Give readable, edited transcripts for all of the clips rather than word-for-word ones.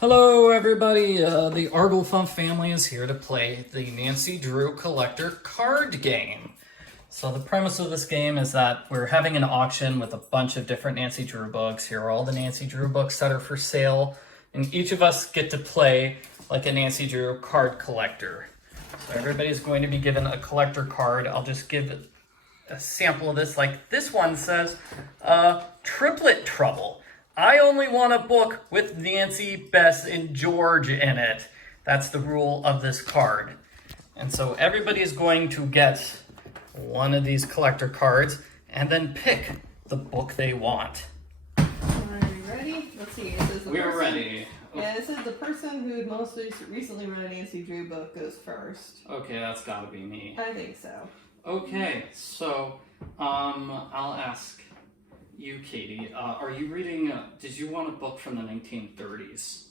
Hello, everybody. The Arglefump family is here to play the Nancy Drew Collector card game. So the premise of this game is that we're having an auction with a bunch of different Nancy Drew books. Here are all the Nancy Drew books that are for sale, and each of us get to play like a Nancy Drew card collector. So everybody's going to be given a collector card. I'll just give a sample of this. Like this one says, Triplet Trouble. I only want a book with Nancy, Bess, and George in it. That's the rule of this card. And so everybody is going to get one of these collector cards and then pick the book they want. Are you ready? Let's see. It says We're ready. Yeah, it says the person who most recently read a Nancy Drew book goes first. Okay, that's gotta be me. I think so. Okay, so I'll ask you, Katie. Are you reading? Did you want a book from the 1930s?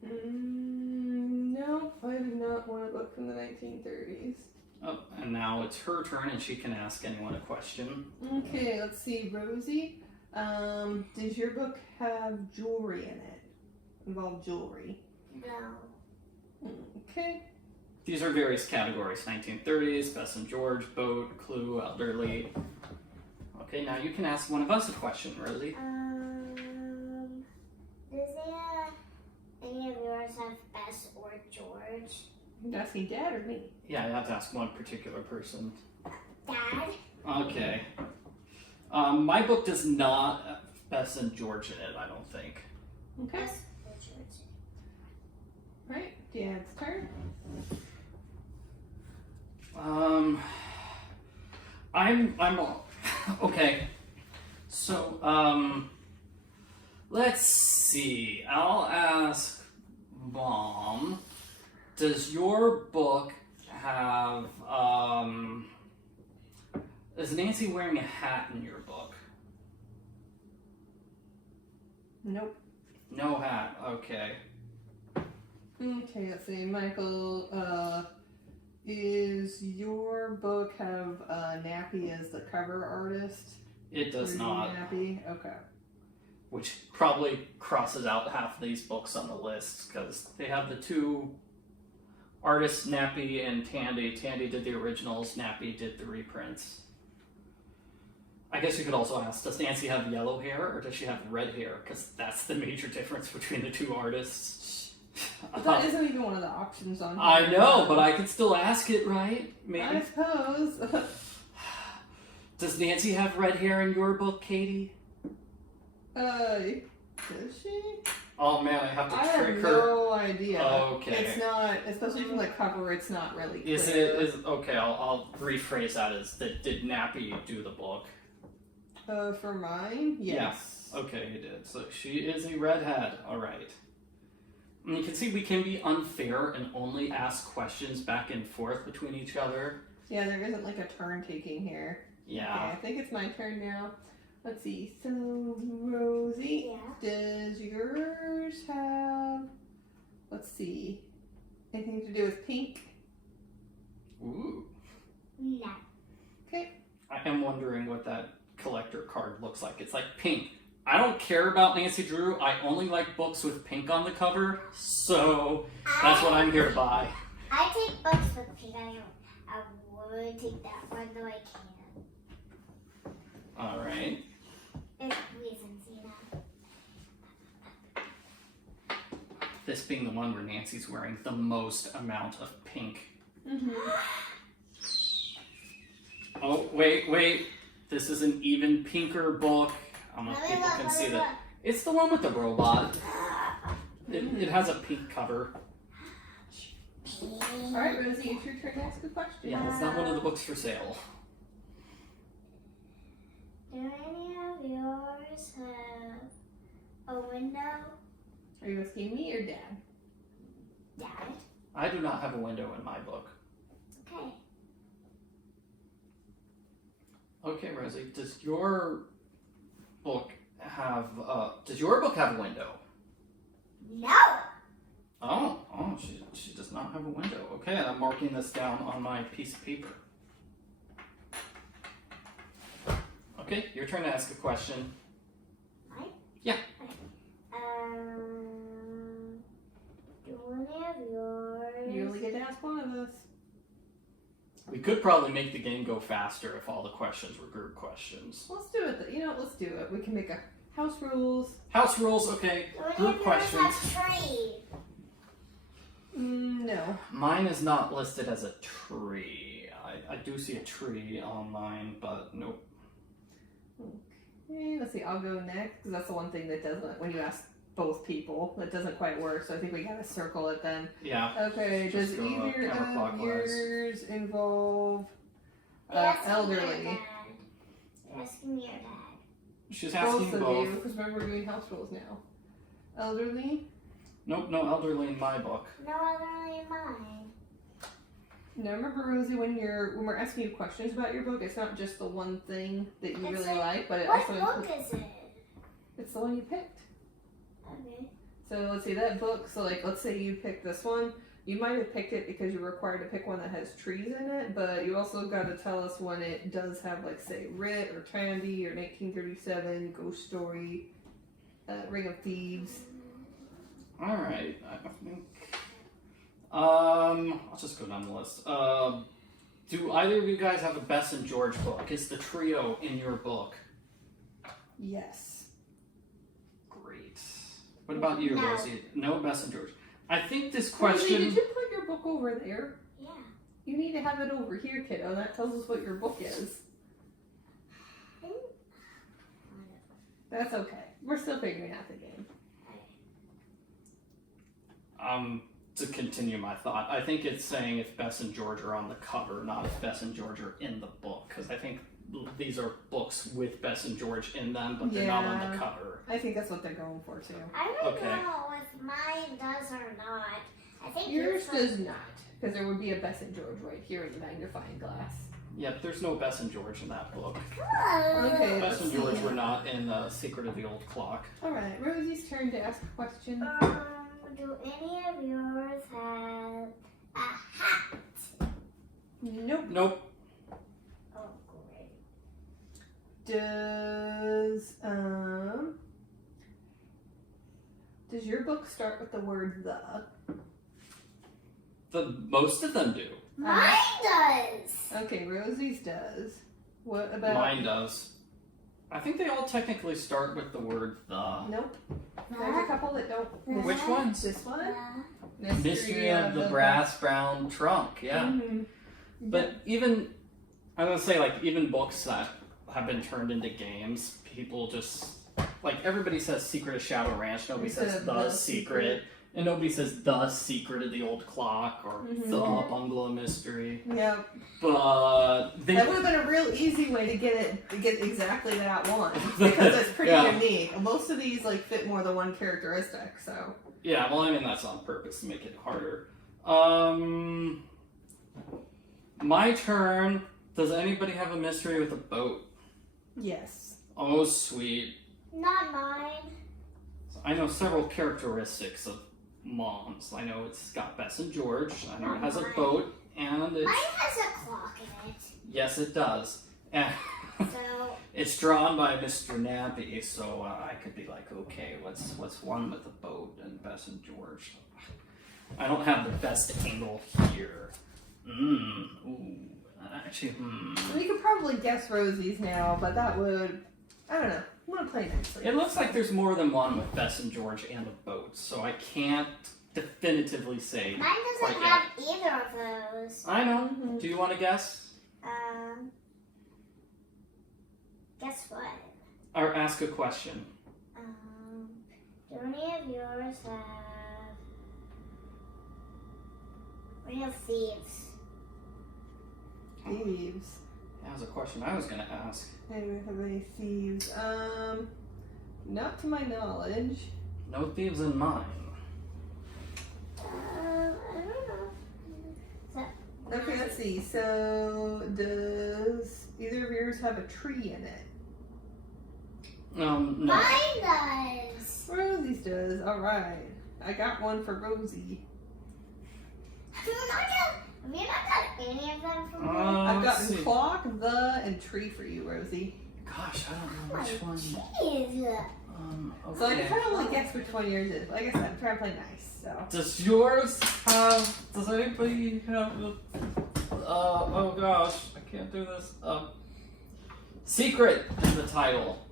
No, I do not want a book from the 1930s. Oh, and now it's her turn, and she can ask anyone a question. Okay, let's see, Rosie. Does your book have jewelry in it? Involve jewelry? No. Okay. These are various categories: 1930s, Bess and George, boat, clue, elderly. Okay, now you can ask one of us a question, Rosie. Does any of yours have Bess or George? You asking Dad or me? Yeah, you have to ask one particular person. Dad? Okay. My book does not have Bess and George in it, I don't think. Okay. Bess or George? Right, Dad's turn. I'm okay. So, let's see. I'll ask Mom. Does your book have, is Nancy wearing a hat in your book? Nope. No hat, okay. Okay, let's see, Michael, is your book have Nappy as the cover artist? It does Rudy not, Nappy? Okay. which probably crosses out half of these books on the list, because they have the two artists, Nappy and Tandy. Tandy did the originals, Nappy did the reprints. I guess you could also ask, does Nancy have yellow hair or does she have red hair? Because that's the major difference between the two artists. But that isn't even one of the options on here. I know, but I could still ask it, right? Maybe. I suppose. Does Nancy have red hair in your book, Katie? Does she? Oh man, I have to I trick have her. no idea. Okay. It's not, especially from the cover, it's not really clear. Is it, okay, I'll rephrase that as, did Nappy do the book? For mine? Yes. Yeah. Okay, he did. So she is a redhead. Alright. And you can see we can be unfair and only ask questions back and forth between each other. Yeah, there isn't like a turn taking here. Yeah. Okay, I think it's my turn now. Let's see. So, Rosie, Yeah. does yours have, let's see, anything to do with pink? Ooh. No. Okay. I am wondering what that collector card looks like. It's like pink. I don't care about Nancy Drew. I only like books with pink on the cover, so that's what I'm here to buy. I take books with pink. I would take that one, though I can't. Alright. There's reasons, you know. This being the one where Nancy's wearing the most amount of pink. Mm-hmm. Oh, wait. This is an even pinker book. I don't know if people can see that. It's the one with the robot. It has a pink cover. Alright, Rosie, it's your turn to ask a question. Yeah, it's not one of the books for sale. Do any of yours have a window? Are you asking me or Dad? Dad? I do not have a window in my book. Okay. Okay, Rosie, does your book have a window? No. Oh, she does not have a window. Okay, and I'm marking this down on my piece of paper. Okay, your turn to ask a question. Mine? Yeah. Okay. ask one of us. We could probably make the game go faster if all the questions were group questions. Let's do it. Let's do it. We can make a house rules. House rules, okay. Group questions. Tree. No. Mine is not listed as a tree. I do see a tree on mine, but nope. Okay, let's see. I'll go next because that's the one thing that doesn't, when you ask both people, that doesn't quite work. So I think we gotta circle it then. Yeah. Okay. Just Does go, either of counterclockwise. yours involve elderly? You're asking me your dad. She's asking Both of both. you, because remember we're doing house rules now. Elderly? Nope, no elderly in my book. No elderly in mine. Now remember, Rosie, when we're asking you questions about your book, it's not just the one thing that you really like, but it What also book is it? it's the one you picked. Okay. So let's see that book. So like, let's say you picked this one. You might have picked it because you're required to pick one that has trees in it, but you also got to tell us when it does have, like, say, Writ or Tandy or 1937, Ghost Story, Ring of Thieves. All right, I think. I'll just go down the list. Do either of you guys have a Bess and George book? Is the trio in your book? Yes. Great. What about you, No. Rosie? No Bess and George. I think this Rosie, question. did you put your book over there? Yeah. You need to have it over here, kiddo. That tells us what your book is. That's okay. We're still figuring out the game. To continue my thought, I think it's saying if Bess and George are on the cover, not if Bess and George are in the book, because I think these are books with Bess and George in them, but they're not on the cover. I think that's what they're going for too. I don't Okay. know if mine does or not. I think Yours does not, because there would be a Bess and George right here in the magnifying glass. Yep, there's no Bess and George in that book. Okay, Bess let's and George see. were not in the Secret of the Old Clock. All right, Rosie's turn to ask a question. Do any of yours have a hat? Nope. Nope. Oh, great. Does your book start with the word the? Most of them do. Mine does. Okay, Rosie's does. What about? Mine does. I think they all technically start with the word the. Nope. There's a couple that don't. Which ones? This one? Mystery of the Brass Brown Trunk, yeah. Mm-hmm. But even, I was gonna say, like, even books that have been turned into games, people just, like, everybody says Secret of Shadow Ranch, nobody Instead says of The The Secret, and nobody says The Secret of the Old Clock, or Mhm. The Bungalow Mystery, Yep. but they... That would have been a real easy way to get exactly that one, because it's pretty Yeah. unique. Most of these like fit more than one characteristic, so. Yeah, well, I mean, that's on purpose to make it harder. My turn. Does anybody have a mystery with a boat? Yes. Oh, sweet. Not mine. I know several characteristics of Mom's. I know it's got Bess and George. I know it has a boat, and it's... Mine has a clock in it. Yes, it does. And So it's drawn by Mr. Nappy, so I could be like, okay, what's one with a boat and Bess and George? I don't have the best angle here. Ooh. Actually, We could probably guess Rosie's now, but that would, I don't know. I'm gonna play nicely. It looks like there's more than one with Bess and George and a boat, so I can't definitively say. mine doesn't quite have either of those. I know. Mhm. Do you want to guess? Guess what? Or ask a question? Do any of yours have Ring of Thieves? Thieves. That was a question I was going to ask. Anyway, have any thieves? Not to my knowledge. No thieves in mine. I don't know. Okay, let's see. So, does either of yours have a tree in it? No. Mine does. Rosie's does. All right. I got one for Rosie. Have you not got any of them from me? I've let's gotten see. clock, the, and tree for you, Rosie. Gosh, I don't know My which one. cheese. So I Okay. kind of like guess which one yours is. Like I said, I'm trying to play nice. So. Does yours have? Does anybody have? Oh gosh, I can't do this. Secret is the title.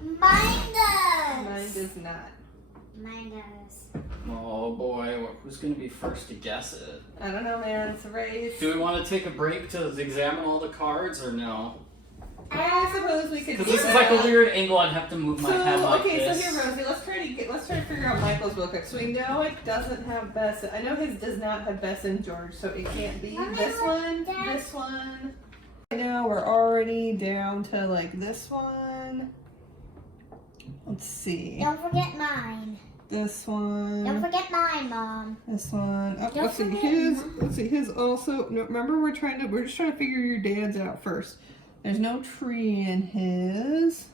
Mine does. Mine does not. Mine does. Oh boy, who's gonna be first to guess it? I don't know, man. It's a race. Do we want to take a break to examine all the cards or no? I suppose we could. Because do this is like a that. weird angle. I'd have to move my head like okay, this. so here, Rosie, let's try to figure out Michael's real quick. So we know it doesn't have Bess. I know his does not have Bess and George, so it can't be Mommy, this one. Dad. This one. I know we're already down to like this one. Let's see. Don't forget mine. This one. Don't forget mine, Mom. This one. Oh, Don't let's see forget his. mine. Let's see his also. No, remember, we're just trying to figure your dad's out first. There's no tree in his.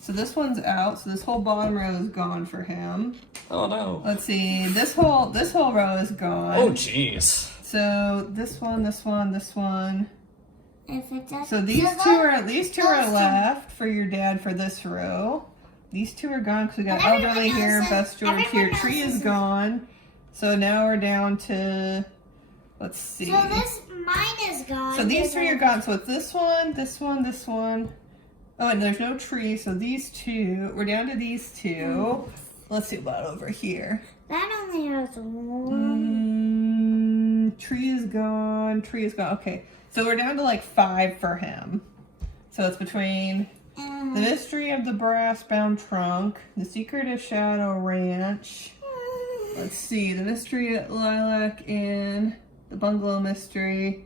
So this one's out. So this whole bottom row is gone for him. Oh no. Let's see. This whole row is gone. Oh jeez. So this one. If it does. So these So two those are two- left for your dad for this row. These two are gone because we got But everyone elderly here, else is- Best George here. everyone Tree else is is- gone. So now we're down to. Let's see. So mine is gone. So these three are gone. So it's this one, this one, this one. Oh, and there's no tree. So these two. We're down to these two. Let's see about over here. That only has one. Tree is gone. Tree is gone. Okay. So we're down to like 5 for him. So it's between the mystery of the brass bound trunk, the secret of Shadow Ranch. Let's see. The mystery at Lilac Inn, the bungalow mystery,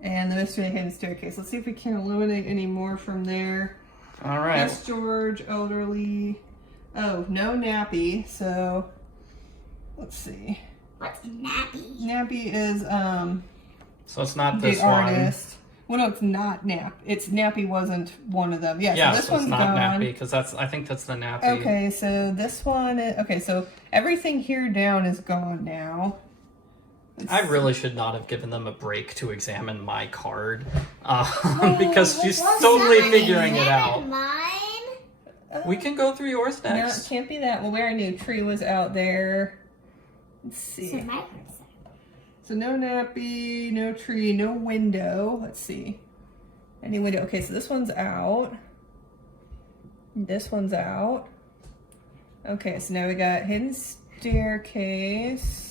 and the mystery of the hidden staircase. Let's see if we can eliminate any more from there. All right. Yes, George, elderly. Oh, no nappy. So let's see. What's nappy? Nappy is So it's not the this one. artist. Well, no, it's not Nap. It's Nappy wasn't one of them. Yeah, Yeah, so this so it's one's not gone. nappy because I think that's the nappy. Okay, so this one. Okay, so everything here down is gone now. I really should not have given them a break to examine my card because she's totally figuring it out. Mine. We can go through yours No, it next. can't be that. Well, we already knew Tree was out there. Let's So see. mine. So no Nappy, no Tree, no window. Let's see. Any window. Okay, so this one's out. This one's out. Okay, so now we got hidden staircase.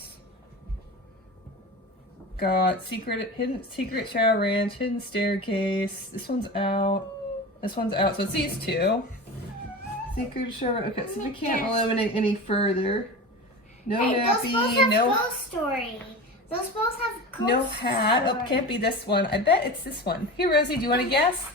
Got secret shower ranch, hidden staircase. This one's out. This one's out. So it's these two. Secret shower. Okay, so we can't eliminate any further. No Hey, those both Nappy, have no ghost story. Those both have ghost no hat. Oh, story. can't be this one. I bet it's this one. Here, Rosie, do you want to guess?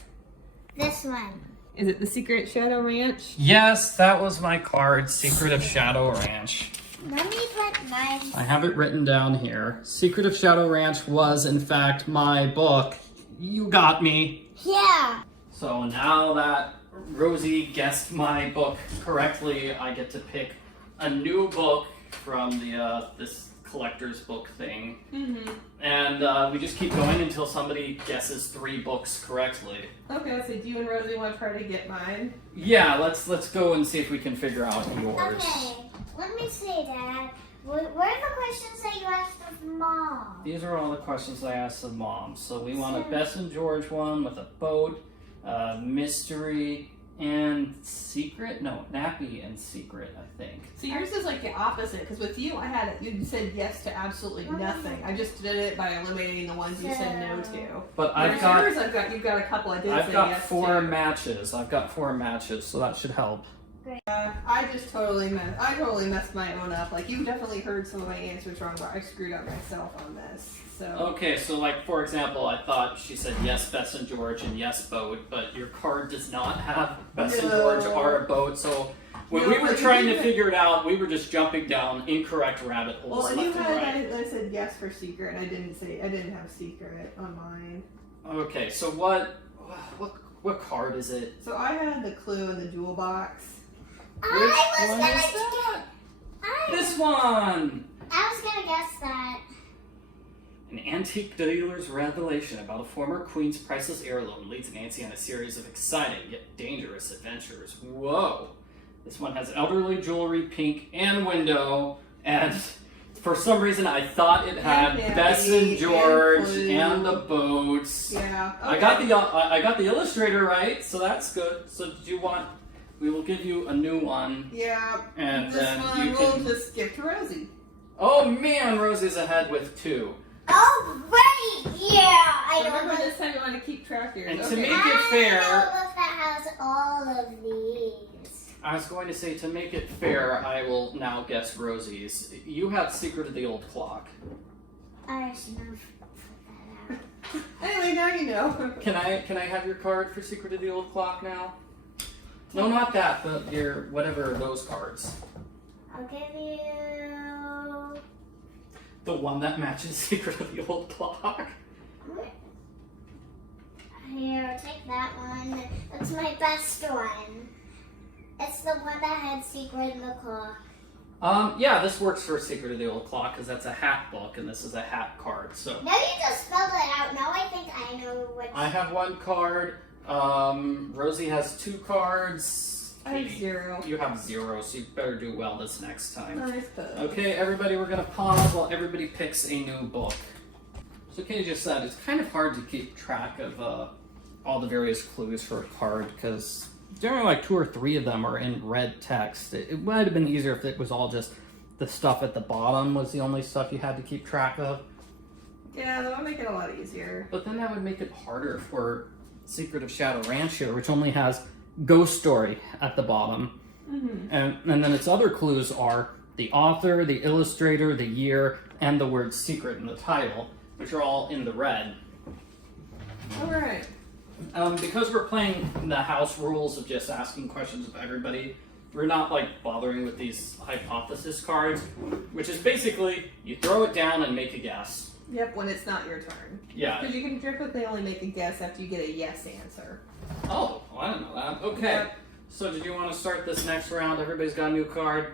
This one. Is it the Secret Shadow Ranch? Yes, that was my card, Secret of Shadow Ranch. Let me put mine. I have it written down here. Secret of Shadow Ranch was, in fact, my book. You got me. Yeah. So now that Rosie guessed my book correctly, I get to pick a new book from the this collector's book thing. Mm-hmm. And we just keep going until somebody guesses 3 books correctly. Okay, let's see. Do you and Rosie want to try to get mine? Yeah, let's go and see if we can figure out yours. Okay. Let me say that. What are the questions that you asked of Mom? These are all the questions I asked of Mom. So we want a So- Bess and George one with a boat, mystery, and secret. No, nappy and secret, I think. So yours is like the opposite, because with you, I had it. You said yes to absolutely nothing. I just did it by eliminating the ones you said no to. But Whereas yours, you've got a couple I did I've say got yes 4 to. matches. I've got 4 matches, so that should help. I just totally messed my own up. Like, you definitely heard some of my answers wrong, but I screwed up myself on this. So Okay, so like for example, I thought she said yes, Bess and George, and yes, boat, but your card does not have Bess and George or a boat. So when No, we were but you trying to did- figure it out, we were just jumping down incorrect rabbit holes well, and you left and had right. I said yes for secret, and I didn't have secret on mine. Okay, so what card is it? So I had the clue in the jewel box. I was one gonna is get. This one! I was gonna guess that. An antique dealer's revelation about a former queen's priceless heirloom leads Nancy on a series of exciting yet dangerous adventures. Whoa! This one has elderly jewelry, pink, and window. And for some reason, I thought it had Yeah, Bess Abby and George and and the boats. Yeah. Okay. I got the illustrator right, so that's good. So did you want? We will give you a new one. Yeah. And this then one you we'll can. just skip to Rosie. Oh man, Rosie's ahead with 2. Oh, right! Yeah, I don't Remember know. this time you want to keep track of yours. And to Okay. make it fair- I don't know if that has all of these. I was going to say, to make it fair, I will now guess Rosie's. You have Secret of the Old Clock. I should not put that out. Anyway, now you know. Can I have your card for Secret of the Old Clock now? No, not that, but your whatever those cards. I'll give you. The one that matches Secret of the Old Clock. Here, take that one. That's my best one. It's the one that had Secret in the Clock. Yeah, this works for Secret of the Old Clock because that's a hat book and this is a hat card. So Now you just spelled it out. Now I think I know what. I have 1 card. Rosie has 2 cards. I have 0. You have 0, so you better do well this next time. Nice book. Okay, everybody, we're gonna pause while everybody picks a new book. So Katie just said it's kind of hard to keep track of all the various clues for a card because generally like 2 or 3 of them are in red text. It might have been easier if it was all just the stuff at the bottom was the only stuff you had to keep track of. Yeah, that would make it a lot easier. But then that would make it harder for Secret of Shadow Ranch here, which only has Ghost Story at the bottom. Mm-hmm. And then its other clues are the author, the illustrator, the year, and the word secret in the title, which are all in the red. All right. Because we're playing the house rules of just asking questions of everybody, we're not like bothering with these hypothesis cards, which is basically you throw it down and make a guess. Yep, when it's not your turn. Yeah. Because you can typically only make a guess after you get a yes answer. Oh, well, I didn't know that. Okay. Yep. So did you want to start this next round? Everybody's got a new card?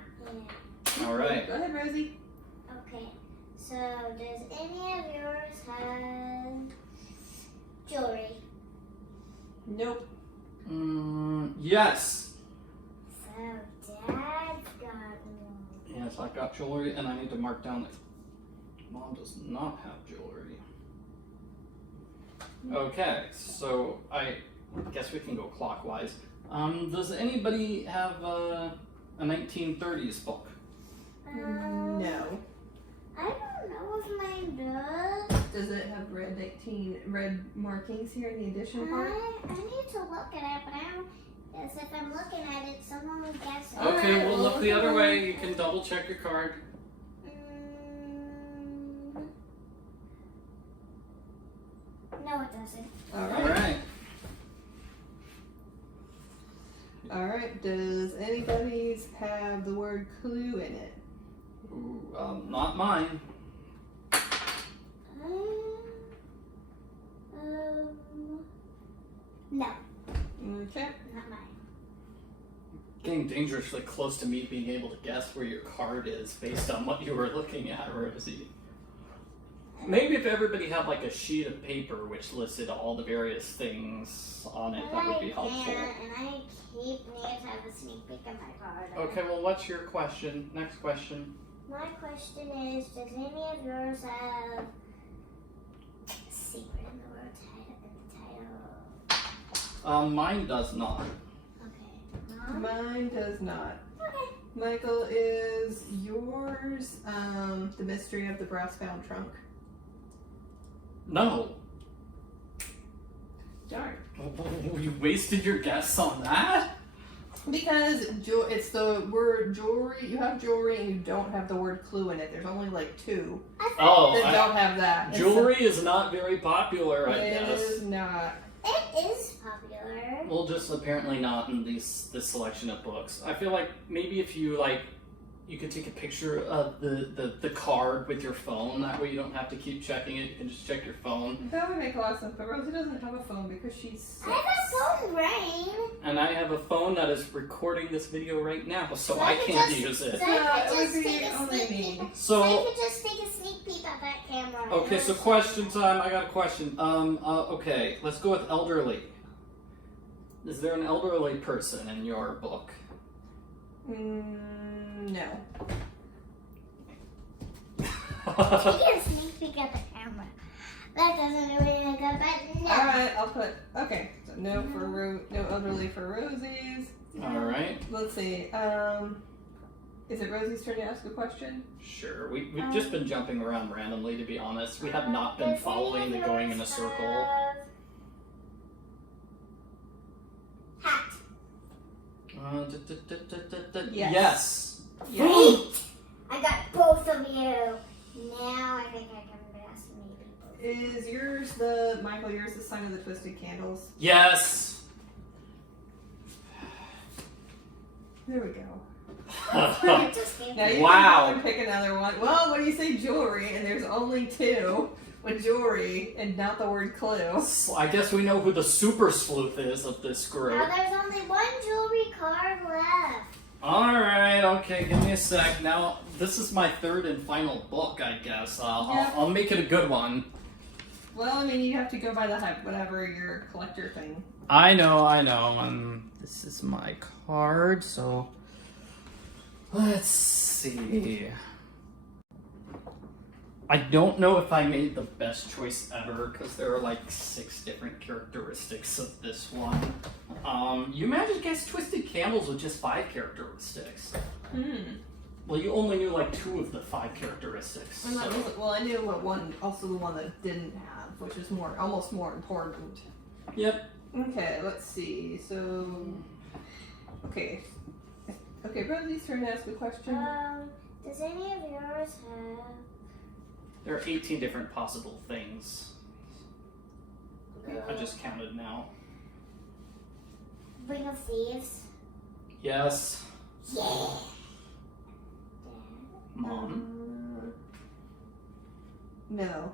Yeah. All right. Go ahead, Rosie. Okay. So, does any of yours have jewelry? Nope. Yes. So, Dad's got one. Yes, I've got jewelry, and I need to mark down that Mom does not have jewelry. Okay, so I guess we can go clockwise. Does anybody have a 1930s book? No. I don't know if mine does. Does it have red markings here in the addition part? I need to look at it, but I don't. Yes, if I'm looking at it, someone will guess it. Okay, we'll look the other way. You can double check your card. No, it doesn't. All All right. right. All right. Does anybody's have the word clue in it? Ooh, not mine. No, Okay. not mine. Getting dangerously close to me being able to guess where your card is based on what you were looking at, Rosie. Maybe if everybody had like a sheet of paper which listed all the various things on it, that would be helpful. And I keep need to have a sneak peek at my card. Okay, well, what's your question? Next question. My question is, does any of yours have secret in the word title? Mine does not. Okay. Mom? Mine does not. Okay. Michael, is yours the mystery of the brass-bound trunk? No. Darn. You wasted your guess on that? Because it's the word jewelry. You have jewelry and you don't have the word clue in it. There's only like 2 Oh, that don't have that. jewelry is not very popular, I It guess. is not. It is popular. Well, just apparently not in this selection of books. I feel like maybe if you you could take a picture of the card with your phone. That way you don't have to keep checking it. You can just check your phone. That would make a lot of sense. But Rosie doesn't have a phone because she's 6. I have a phone ring. And I have a phone that is recording this video right now, so So I I could can't just- use it. So I That could would just be take a only sneak me. peek. So- I could just take a sneak peek at that camera. Okay, so question time. I got a question. Okay, let's go with elderly. Is there an elderly person in your book? No. You can sneak peek at the camera. That doesn't do anything good, but no. Alright, I'll put, okay, so no for no elderly for Rosie's. Alright. Let's see, is it Rosie's turn to ask a question? Sure. We've just been jumping around randomly, to be honest. We have not been Does following any the of going yours in a circle. have Hat. Yes. Great! I got both of you. Now I think I can ask maybe both. Is yours Michael, yours the sign of the twisted candles? Yes. There we go. Just Now you Wow. can pick another one. Well, when you say jewelry, and there's only two with jewelry and not the word clue. I guess we know who the super sleuth is of this group. Now there's only one jewelry card left. Alright, okay, give me a sec. Now, this is my third and final book, I guess. Yeah. I'll make it a good one. Well, I mean, you have to go by the whatever your collector thing. I know. This is my card, so let's see. I don't know if I made the best choice ever, because there are like 6 different characteristics of this one. You managed to guess Twisted Candles with just 5 characteristics. Well, you only knew like 2 of the 5 characteristics. And that so- was, well, I knew what one, also the one that didn't have, which is almost more important. Yep. Okay, let's see. So, okay, Rosie's turn to ask a question. Does any of yours have? There are 18 different possible things. I just counted now. Ring of Thieves? Yes. Yeah. Mom. No.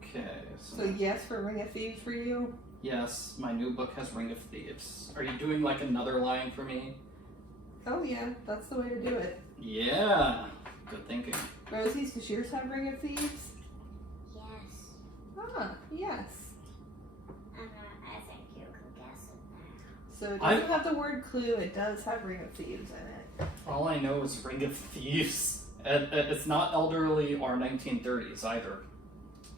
Okay. So yes for Ring of Thieves for you. Yes, my new book has Ring of Thieves. Are you doing like another line for me? Oh yeah, that's the way to do it. Yeah. Good thinking. Rosie's, does yours have Ring of Thieves? Yes. Ah, yes. I think you can guess it now. So it doesn't have the word clue, it does have Ring of Thieves in it. All I know is Ring of Thieves. It's not elderly or 1930s either. Is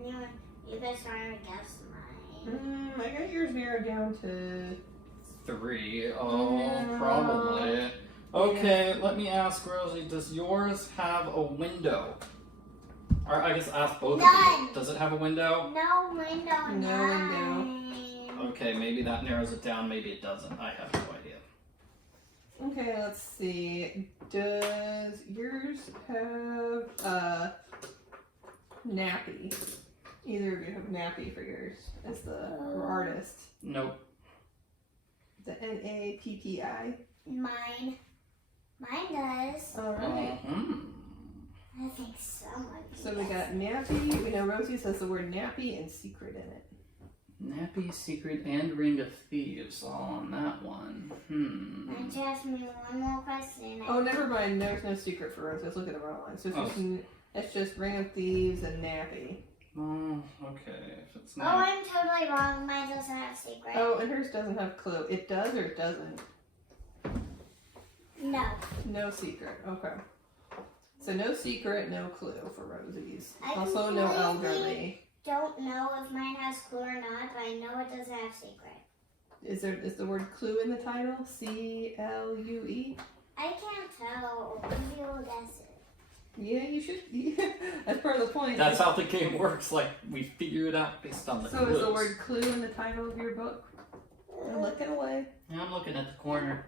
anyone? You guys trying to guess mine? I got yours narrowed down to 3. Oh, Yeah. probably. Okay, let me ask Rosie, does yours have a window? Or I guess ask both of you. None. Does it have a window? No window. No window. Okay, maybe that narrows it down, maybe it doesn't. I have no idea. Okay, let's see. Does yours have nappy? Either of you have nappy for yours as the artist. Nope. The NAPPI. Mine does. Alright. I think someone. So we got nappy. We know Rosie says the word nappy and secret in it. Nappy, Secret, and Ring of Thieves all on that one. Why don't you ask me one more question? Oh, never mind. There's no secret for Rosie. I was looking at the wrong one. So it's just Ring of Thieves and nappy. Oh, okay. If it's Oh, not. I'm totally wrong. Mine doesn't have secret. Oh, and hers doesn't have clue. It does or it doesn't? No. No secret. Okay. So no secret, no clue for Rosie's. I Also no completely elderly. Don't know if mine has clue or not, but I know it doesn't have secret. Is the word clue in the title? CLUE? I can't tell. Maybe you'll guess it. Yeah, you should. That's part of the point. That's how the game works. Like, we figure it out based on the So clues. is the word clue in the title of your book? You're looking away. Yeah, I'm looking at the corner.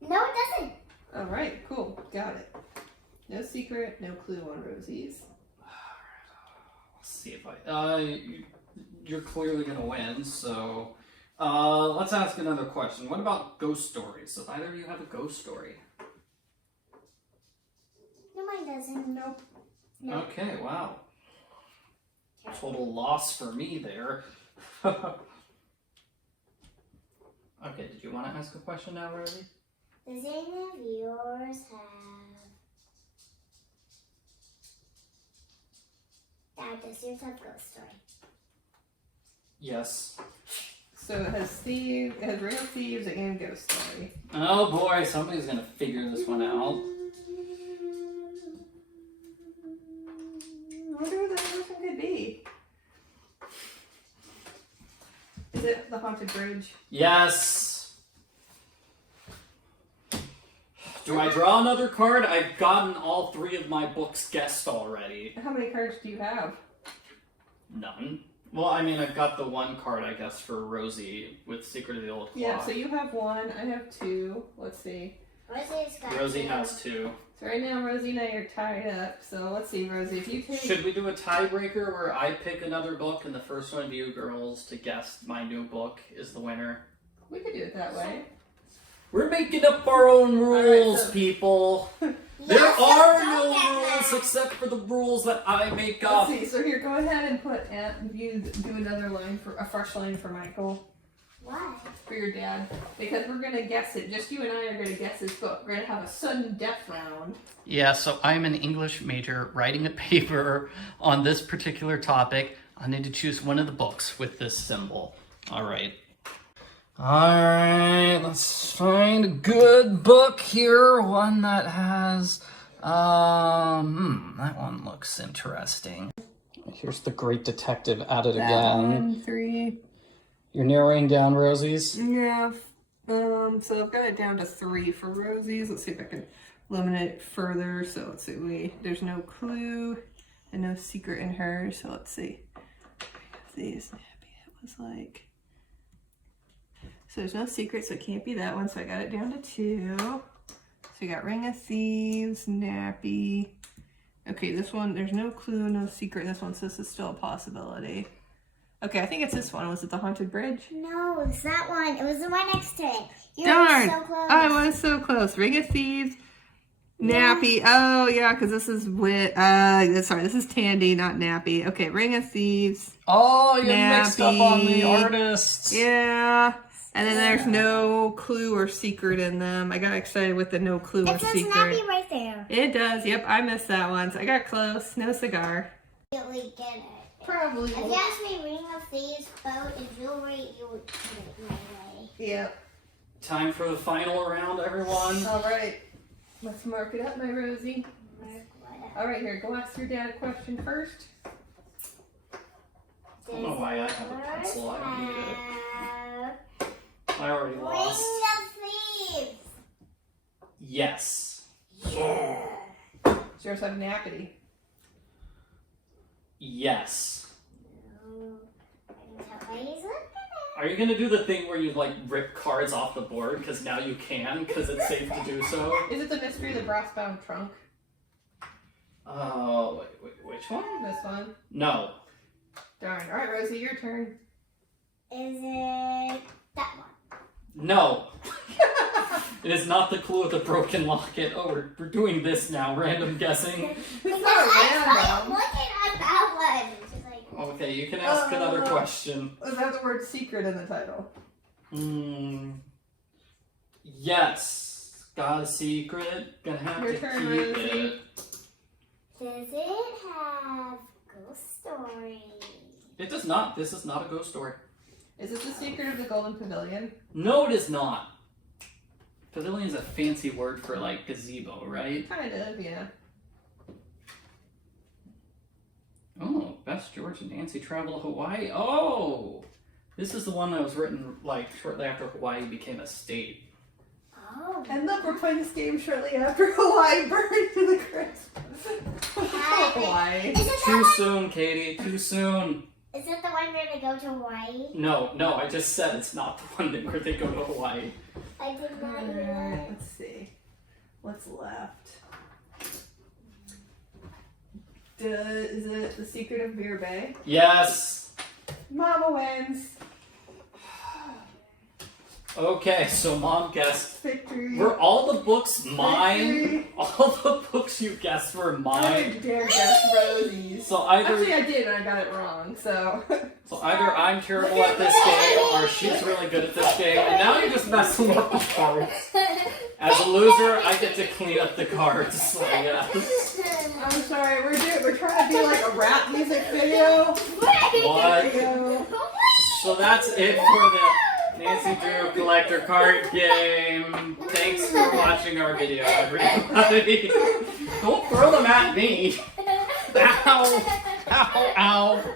No, it doesn't. All right, cool. Got it. No secret, no clue on Rosie's. Let's see if you're clearly gonna win, so let's ask another question. What about ghost stories? Does either of you have a ghost story? No, mine doesn't. Nope. No. Okay, wow. Total loss for me there. Okay, did you want to ask a question now, Rosie? Does any of yours have... Dad, does yours have ghost story? Yes. So it has Steve, it has Ring of Thieves and Ghost Story. Oh boy, somebody's gonna figure this one out. I wonder who that person could be. Is it the Haunted Bridge? Yes. Do I draw another card? I've gotten all 3 of my books guessed already. How many cards do you have? None. Well, I mean, I've got the 1 card, I guess, for Rosie with Secret of the Old Clock. Yeah, so you have 1, I have 2. Let's see. Rosie has 2. So right now Rosie and I are tied up. So let's see, Rosie, if you take... Should we do a tiebreaker where I pick another book and the first one of you girls to guess my new book is the winner? We could do it that way. We're making up our own rules, so- people. There are no rules except for the rules that I make up. Let's see, so here, go ahead and put you do another line for a fresh line for Michael. Why? For your dad. Because we're gonna guess it. Just you and I are gonna guess his book. We're gonna have a sudden death round. Yeah, so I'm an English major writing a paper on this particular topic. I need to choose one of the books with this symbol. All right. Alright, let's find a good book here. One that has, that one looks interesting. Here's The Great Detective at it again. 1, 3. You're narrowing down Rosie's? Yeah. So I've got it down to 3 for Rosie's. Let's see if I can eliminate it further. So let's see, there's no clue and no secret in her. So let's see. These, it was like... So there's no secret, so it can't be that one. So I got it down to 2. So you got Ring of Thieves, Nappy. Okay, this one, there's no clue, no secret in this one, so this is still a possibility. Okay, I think it's this one. Was it the Haunted Bridge? No, it's that one. It was the one next to it. You Darn! were so close. I was so close. Ring of Thieves, Nappy. Oh, yeah, because this is sorry, this is Tandy, not Nappy. Okay, Ring of Thieves. Oh, you mixed up on the Nappy. artists. Yeah. And then there's no clue or secret in them. I got excited with the no clue or It says secret. Nappy right there. It does. Yep, I missed that one. So I got close. No cigar. Really get it. Probably. If you asked me Ring of Thieves, boat, and jewelry, you would get it right away. Yep. Time for the final round, everyone. All right. Let's mark it up, my Rosie. Mark what up. All right, here. Go ask your dad a question first. I don't know why I have a pencil. I don't need it. Have I already Ring lost. of Thieves. Yes. Yeah. Does yours have Nappy? Yes. I can tell by his look. Are you gonna do the thing where you like rip cards off the board because now you can because it's safe to do so? Is it the Mystery of the Brass Bound Trunk? Oh, which one? This one. No. Darn. All right, Rosie, your turn. Is it that one? No. It is not the clue of the broken locket. Oh, we're doing this now. Random guessing. It's Because not I random. was looking at that one. She's like, Okay, you can ask another question. Does it have the word secret in the title? Yes. Got a secret. Gonna have Your to turn, keep Rosie. it. does it have ghost story? It does not. This is not a ghost story. Is it the Secret of the Golden Pavilion? No, it is not. Pavilion is a fancy word for like gazebo, right? Kind of, yeah. Oh, Best George and Nancy travel to Hawaii. Oh, this is the one that was written like shortly after Hawaii became a state. Oh. And look, we're playing this game shortly after Hawaii burned to the crisp. Hawaii. Is it Too that soon, Katie. Too soon. one? Is it the one where they go to Hawaii? No, I just said it's not the one where they go to Hawaii. I did not hear Alright, that. let's see. What's left? Is it The Secret of Beer Bay? Yes. Mama wins. Okay, so Mom guessed. Victory. Were all the books mine? Victory. All the books you guessed were I mine. would dare guess Rosie's. So either Actually, I did, and I got it wrong. So. either I'm terrible at this game or she's really good at this game, and now you're just messing up the cards. As a loser, I get to clean up the cards. So yes. I'm sorry. We're trying to do like a rap music video. What? There you go. So So that's it for the Nancy Drew Collector Card Game. Thanks for watching our video, everybody. Don't throw them at me. Ow! Ow! Ow!